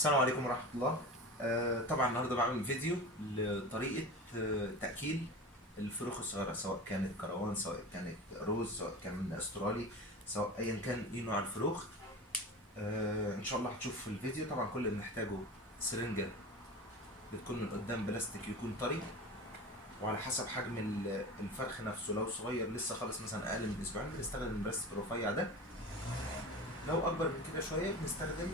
السلام عليكم ورحمة الله. طبعا النهارده بعمل فيديو لطريقة تأكيل الفروخ الصغيرة، سواء كانت كروان، سواء كانت روز، سواء كان استرالي، سواء ايا كان ايه نوع الفروخ. ان شاء الله هتشوف في الفيديو. طبعا كل اللي محتاجه سرنجة بتكون من قدام بلاستيك يكون طري، وعلى حسب حجم الفرخ نفسه. لو صغير لسه خالص مثلا اقل من اسبوعين بنستخدم البلاستيك الرفيع ده. لو اكبر من كده شوية بنستخدم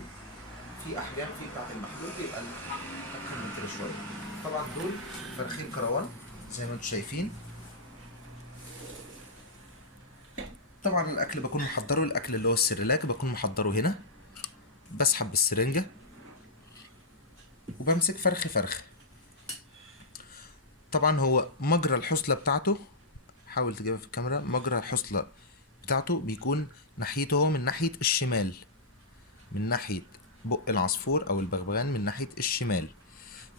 في احجام في بتاعه المحلول بيبقى اكتر من كده شويه. طبعا دول فرخين كروان زي ما انتم شايفين. طبعا الاكل بكون محضره، الاكل اللي هو السريلاك بكون محضره هنا. بسحب بالسرنجه وبمسك فرخ فرخ. طبعا هو مجرى الحصله بتاعته، حاول تجيبها في الكاميرا، مجرى الحصله بتاعته بيكون ناحيته هو من ناحيه الشمال، من ناحيه بق العصفور او البغبغان من ناحيه الشمال.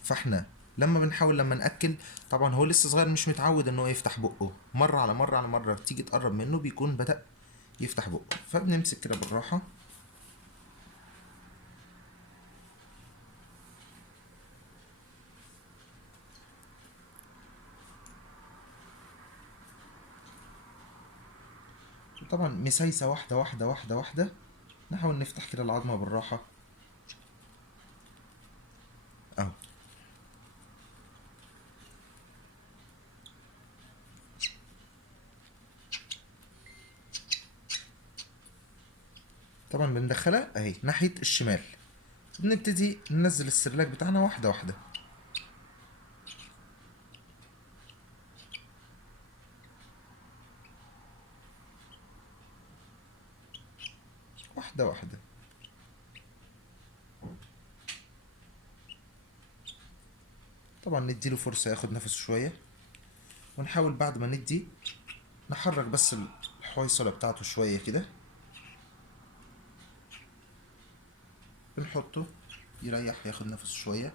فاحنا لما ناكل، طبعا هو لسه صغير مش متعود ان هو يفتح بقه، مره على مره على مره تيجي تقرب منه بيكون بدأ يفتح بقه. فبنمسك كده بالراحه. طبعا مسايسه واحده واحده واحده واحده، نحاول نفتح كده العظمه بالراحه اهو. طبعا بندخلها اهي ناحيه الشمال، بنبتدي ننزل السرلاك بتاعنا واحده واحده واحده واحده. طبعا نديله فرصه ياخد نفسه شويه، ونحاول بعد ما ندي نحرك بس الحويصله بتاعته شويه كده، بنحطه يريح ياخد نفسه شويه.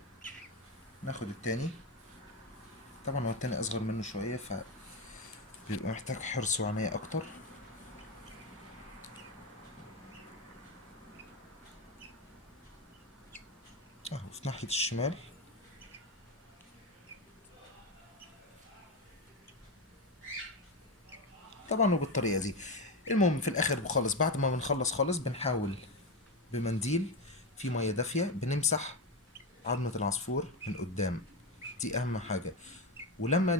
ناخد التاني. طبعا هو التاني اصغر منه شويه فبيبقى محتاج حرص وعناية اكتر اهو في ناحيه الشمال. طبعا وبالطريقه دي. المهم في الاخر خالص بعد ما بنخلص خالص بنحاول بمنديل فيه ميه دافيه بنمسح عظمه العصفور من قدام، دي اهم حاجه. ولما